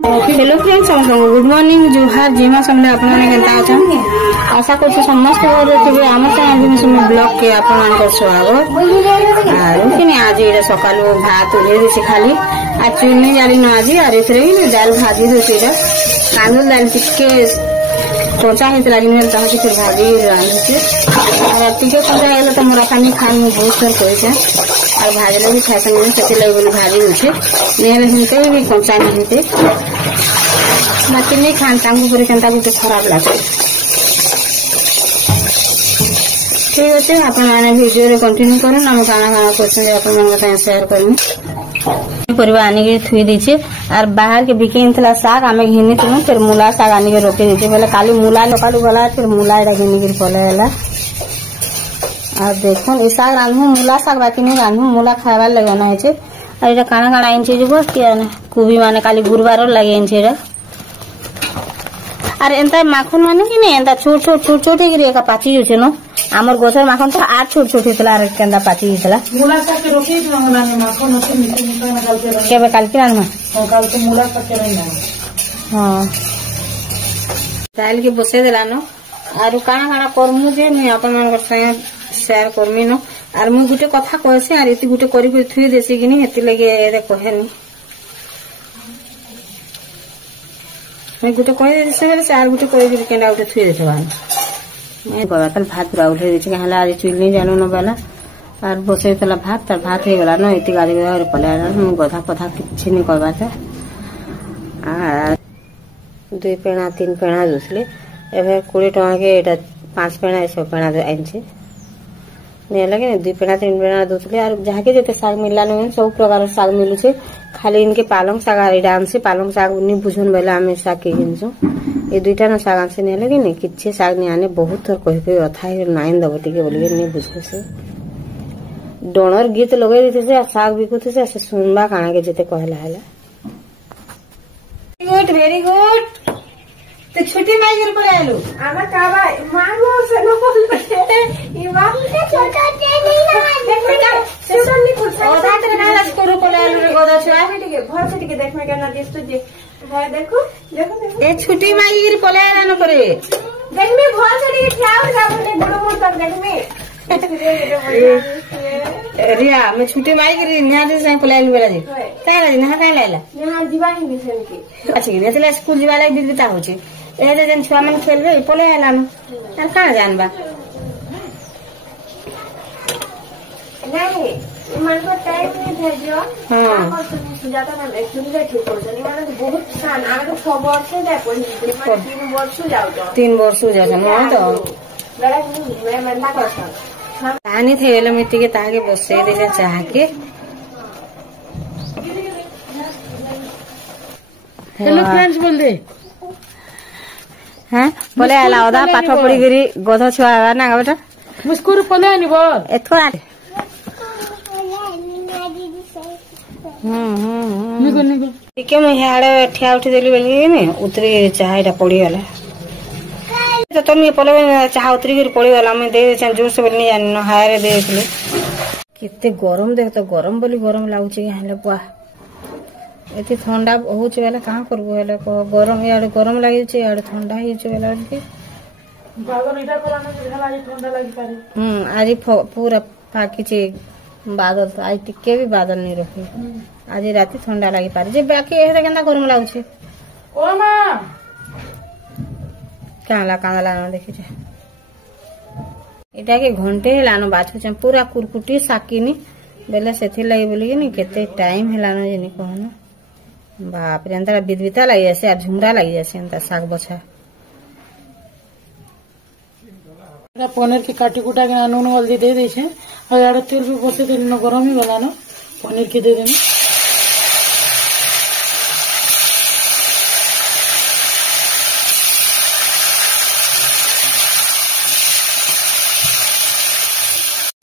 Hello friends, good morning जुहार जीमा समले आपण माने केनता अछन। आशा करछु समस्त भल थिबे। हमर चैनल ब्लॉग के आपण मानकर स्वागत। आरो किने आज एटा सकाळो भात उले दिसे खाली आ चुनी जारी न आज आर एथरे दाल भाजी दोसेटा कांदूल दाल टिके कोचा हेतला जिने ता के फिर भाजी रांधे और टिके कोचा हेला त मोरा खानी खान बहुत सर कोइछे और भाजले भी खासन में सेते लई बोली भाजी होछे नेले हिनते भी कोचा नहीं हेते बाकी नहीं खान तांगु पर केनता गुटे खराब लागे। ठीक अच्छे आपण माने वीडियो रे कंटिन्यू करन। हम खाना खाना क्वेश्चन आपण मन का शेयर करनी। परिवा आने के थुई दीछे और बाहर के बिकिन थला साग आमे घिनी तुम फिर मूला साग आने के रोके दीछे बोले काली मूला सकाळु गला फिर मूला एडा घिनी के पलेला। और देखो ई साग रांधु मूला साग बाकी नहीं रांधु मूला खावा लगना है छे। और एटा काना काना आइन छे जो किया ने कुबी माने काली गुरुवार लगे इन छे। और एंता माखन माने कि नहीं एंता छोट छोट गिरी का पाची जो छे न हमर गोसर माखन तो आठ छोट छोट हितला रे केंदा पाची हितला मूला साग के रोके न बनाने माखन होते नीचे नीचे ना काल के केबे काल के रान काल के मूला साग के नहीं ना। हां दाल के बसे देला न आरु काना काना करमु जे मैं अपन मन करते शेयर करमी न। आर मु गुटे कथा कहसे आर इति गुटे करी फिर थुई देसी कि नहीं हेति लगे एरे कहेनी मैं गुटे कहि देसे बेले से आर गुटे कहि दे केना गुटे थुई देथबा मैं गवा तल भात पूरा उठे देछि हला आज चुइली जानो न बेला आर बसे तला भात तर भात हे गेला न इति गाड़ी और पलाला मु गधा पथा किछि नहीं करबा था। आ 2 पेणा 3 पेणा दुसले एबे 20 टका के एटा 5 पेणा 100 पेणा आइन छे ने लगे 2 पेणा 3 पेणा दुसले आर जहा के जते साग मिलला न सब प्रकार साग मिलु छे खाली इनके पालंग साग एडा से पालंग साग नि बुझन बेला हमें साग के गिनसो ए दुईटा न साग से ने लगे ने किछे साग नि आने बहुत थर कहि कहि अथाई नाइन दबो टिके बोलिए नि बुझको से डोनर गीत लगे दिथे से साग बिकुथे से सुनबा काना के जते कहला हला। गुड वेरी गुड तो छोटी माइगर पर आलो आमा काबा मांगो से नो बोल बे ई मांगो से छोटा के नहीं ना देखा सेशन नि कुछ ओदा त नाला करो पर आलो रे गोदा छुआ टिके भर से टिके देख में केना दिस तो जे भाई देखो देखो देखो ए छोटी माइगर पर आला न करे देख में भर से टिके ठाव जा बोले बड़ो मोर तक देख में रिया मैं छुट्टी माइगर न्या दे से पर आलो बेला जी ताला जी ना काई लाला यहां जीवानी दिसन के अच्छा कि नेतला स्कूल जीवा लाग बिलबिता होची एरे जन छुआ मन खेलबे पले आला न आर का जानबा नहीं मन को टाइम नहीं भेजो हां सुजाता ना सुनले ठीक हो जनी माने बहुत सान आरो 6 वर्ष जाय पड़ी माने 3 वर्ष जाऊ तो 3 वर्ष जाय न तो लड़ा मैं मनता करता पानी थेले मिट्टी के तागे बसे दे चाह के। हेलो फ्रेंड्स बोल दे हैं बोले आला ओदा पाठ पड़ी गिरी गध छुआ ना बेटा मुस्कुर पले आनी बोल एथोरा निको निको के मैं हाड़े ठिया उठी देली बेली ने उतरी चाहटा पड़ी गला तो तुम ये पले चाह उतरी गिर पड़ी गला मैं दे जोर से बोलनी जानी न हारे दे देली किते गरम देख तो गरम बोली गरम लागुची हेले पुआ एति ठंडा होछ बेला कहां करबो हेले को गरम याड गरम लागि छै याड ठंडा हि छै बेला के बागर इटा कोलाना भेला जे ठंडा लागि पारे आज पूरा फाकी छै बादल आज टिके भी बादल नहीं रखे आज राती ठंडा लागि पारे जे बाकी एहे केना गरम लागु छै ओ मां काला न देखि छै इटा के घंटे लानो बाछु छै पूरा कुरकुटी साकिनी बेले सेथि लागि बोली नि केते टाइम हेलानो जेनी कहना बाप रे अंतरा बिदबिता लगी जैसे अब झुमरा लगी जैसे अंतर साग बछा पनीर के काटी कुटा के नून हल्दी दे दे छे और यार तेल भी बसे तेल न गरम ही वाला ना पनीर के दे देनी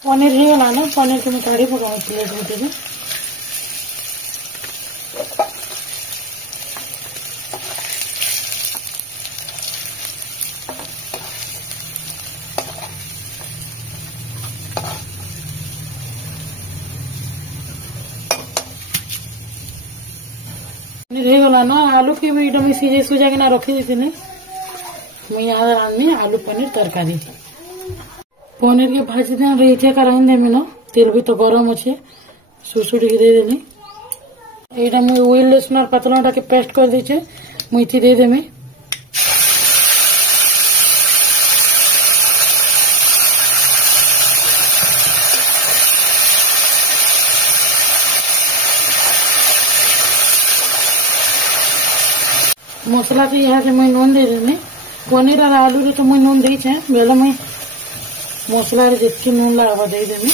पनीर ही वाला ना पनीर के मैं काढ़ी पकाऊं प्लेट में रहेगा ना आलू के मुझे सीझे सुझा के रखी देती मुझे यहाँ रांधनी आलू पनीर तरकारी। पनीर के भाजी दे रही कराही देमी न तेल भी तो गरम अच्छे सुसुड़ी के देदेनी। यहाँ मुझे ओइल लहसुन और पतला के पेस्ट कर दीचे मुझे दे देमी। मसला के यहाँ से मुझे नून दे देनी। पनीर और आलू रे तो मुझे नून दी बेले मुझे मसला जितकी नून लगा दे देनी।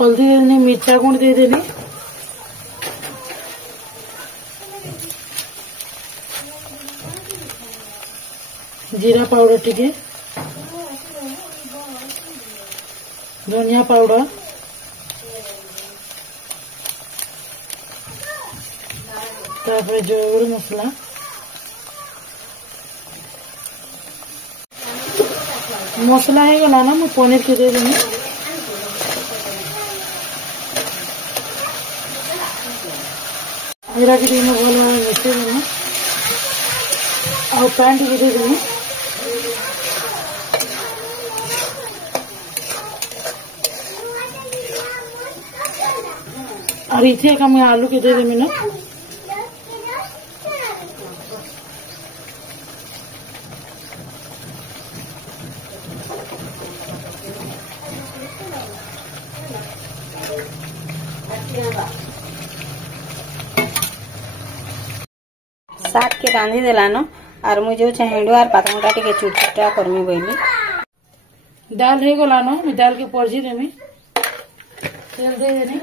हल्दी दे देनी, मिर्चा गुंड दे देनी, जीरा पाउडर टिके, धनिया पाउडर, तापर जोर मसला, मसला है गला ना मैं पनीर के दे देनी। जीरा के दिन भल भाव मिसई देनी और पैन टी दे देनी। और इथे का मैं आलू के दे देमी ना। साग के रांधी देलानो और मुझे हेंडुआ और पातमुटा टे चुटचुटा करमी बोली। दाल है गलानो मैं दाल के परजी देमी। तेल दे देनी,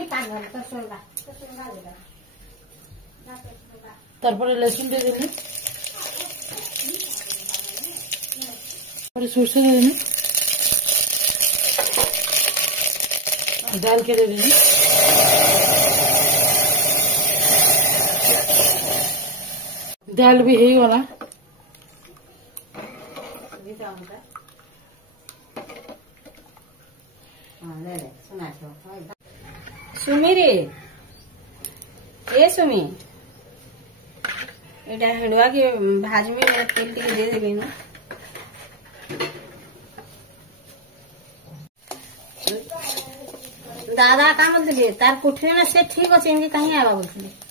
तारपरे लहसुन दे देनी, सरसों दे देनी, दाल के दे देनी। दाल भी है वाला सुमी रे ए सुमी एटा हेंडुआ के भाजी में तेल टी दे देबी ना। दादा का बोलते तार पुठे ना से ठीक अच्छे इनके कहीं आवा बोलते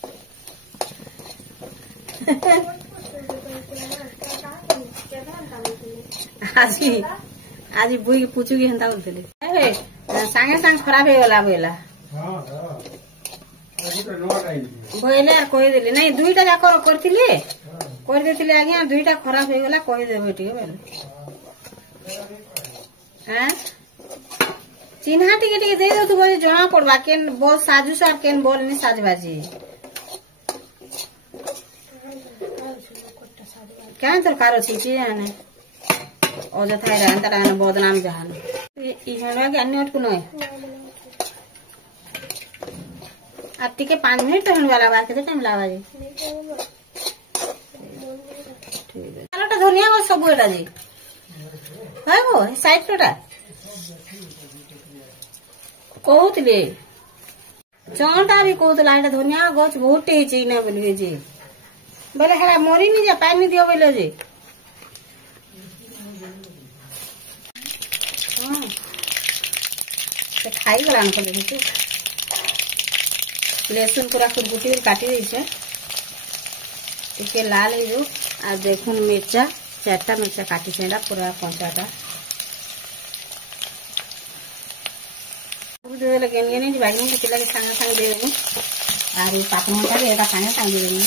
आज बुई पूछू की हंता बोलते सांगे सांग खराब हो गला बोला बोले यार कही देली नहीं दुईटा जाक करथिले कर देथिले आज्ञा दुईटा खराब हो गला कही देबे टिके बोले हां चिन्हा टिके टिके दे दो तू बोले जना पड़बा केन बोल साजू सर केन बोल नहीं साजबाजी क्या तरकार अच्छी चीज है अजथा रहता बदनाम जहान के अन्य को नय अब टिके 5 मिनट तो हंडवा लगा के टाइम लगा जी आलूटा धनिया को सब एटा जी है गो साइड टोटा कहूतले चौटा भी कहूतला एटा धनिया गछ बहुत टेची ना बोलबे जी बोले हेला मरी नहीं जा पानी दियो बोले जी खाई गला देखी लहसुन पूरा कुटकुटी काटी दी टे लाल हो आ देखुन मिर्चा 4टा मिर्चा काटी पूरा कंचाटा गेन बाड़ी के पिला के सांगे सांगे दे देनी और पातमटा भी सांगे सांगे दे देनी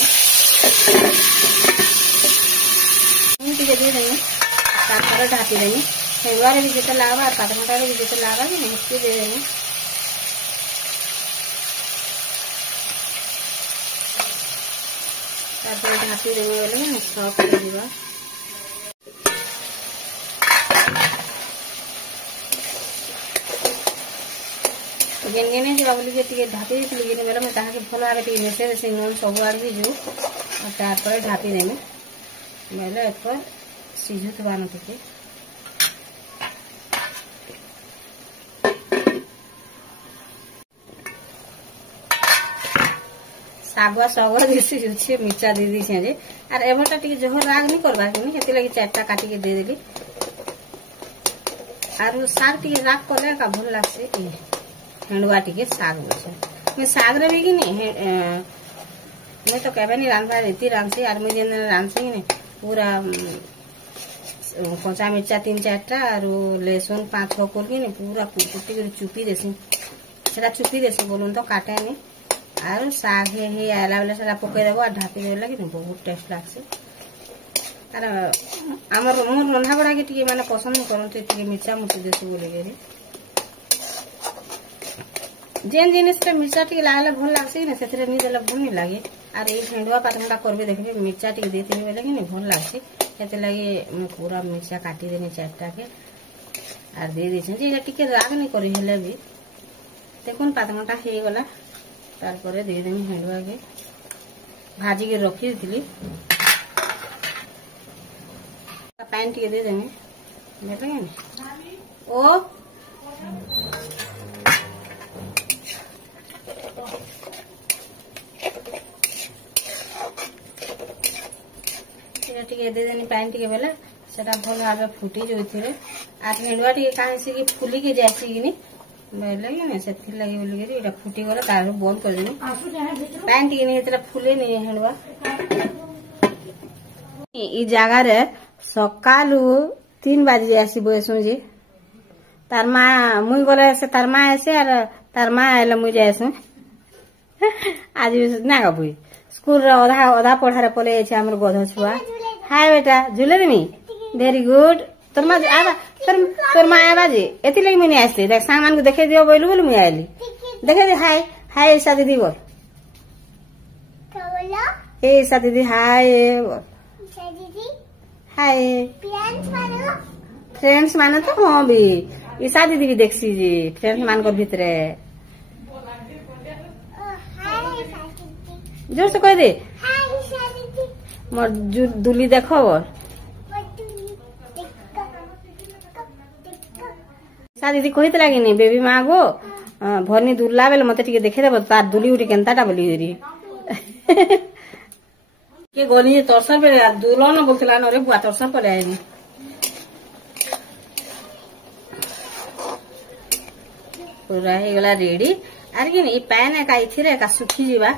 टे दे देनी तापर ढापी देनी हेंगुआर भी जिते लावा और पातमटा भी जिते लावा भी नहीं दे देनी ढापी देवी बोले सफ्ट कर गेनगेने जा बोली टे ढापी देती गिनी बेले मैं ताके भल भाव मिसे देसी नून सब आड़ भी जो तापर ढापी देमी बेले एपर सिझुथबान टे सागुआ सगुआ देसी जुछे मिर्चा दे दी जे आर एभटा टिके जहर राग नहीं करबा कि हेती लगी 4टा काटी के दे देली आर साग टिके राग करले का भल लागसे हेंडुआ टिके साग बोलछे मैं साग रे भी कि नहीं मैं तो कहबे नहीं रांधबा देती रांधसी आर मैं जेन रांधसी नहीं पूरा कच्चा मिर्चा 3-4टा आर लहसुन 5-6 कोल कि नहीं पूरा कुटी कर चुपी देसी सेटा चुपी देसी बोलून तो काटे नहीं आर साग हे आला बेले सेटा पकई देबो आ ढापी देला कि बहुत टेस्ट लागसे आर हमर मोर रंधा बड़ा के टिके माने पसंद करनते टिके मिर्चा मुची देसी बोले गेरी जेन जिनिस रे मिर्चा टिके लागले भल लागसे ने सेथरे नि देला भल नि लागे आर ए हेंडुआ पातमटा करबे देखबे मिर्चा टिके देती बेले कि भल लागसे एते लागे मैं पूरा मिर्चा काटी देनी 4टा के आर दे देछन जे टिके राग नहीं करी हेले भी देखुन पातमटा हे गला तारपरे दे देमी हेंडुआ के भाजी के रखी थी पानी टिके दे देमी बेले ओ टिके दे देनी पानी टिके बेले सेटा भल भाव फुटी जोइथिले आ हेंडुआ टिके काहे से कि फुली के जासी कि नहीं बेले कि नहीं से लगे बोली एटा फुटी गला तार बंद कर देनी पानी टिके नहीं हेतला फुले नहीं हेंडुआ ई जगह रे सकालू 3 बजे आसी बसु जे तार माँ मुई गले से तार माँ ऐसे और तार माँ आइले मुई जाएसु आज ना कबुई स्कूल रे अधा पढ़ारे पले छे हमर गध छुआ हाय बेटा झुले देमी वेरी गुड तोर माँ आबा तोर माँ आबा जे एति लगी मुई आइसली देख सामान को देखे दियो बोलू बोल मुई आइली देखे दे हाय हाय ईशा दीदी बोल ए ईशा दीदी हाय बोल हाय फ्रेंड्स माने तो हाँ भी ईशा दीदी भी देखसी जी फ्रेंड्स मान को भितरे जोर से कह दे मोर दुली देखो बोल ईशा दीदी कही लगे नहीं बेबी माँ गो भरनी दुल्ला बेले मत टिके देखे देव तार दुली उठी केनता बोली के गली तरसर पे दुलन बोलता न रे बुआ तरसर पर आएनी पूरा हो गला रेडी आर कि पैन का सुखी जीवा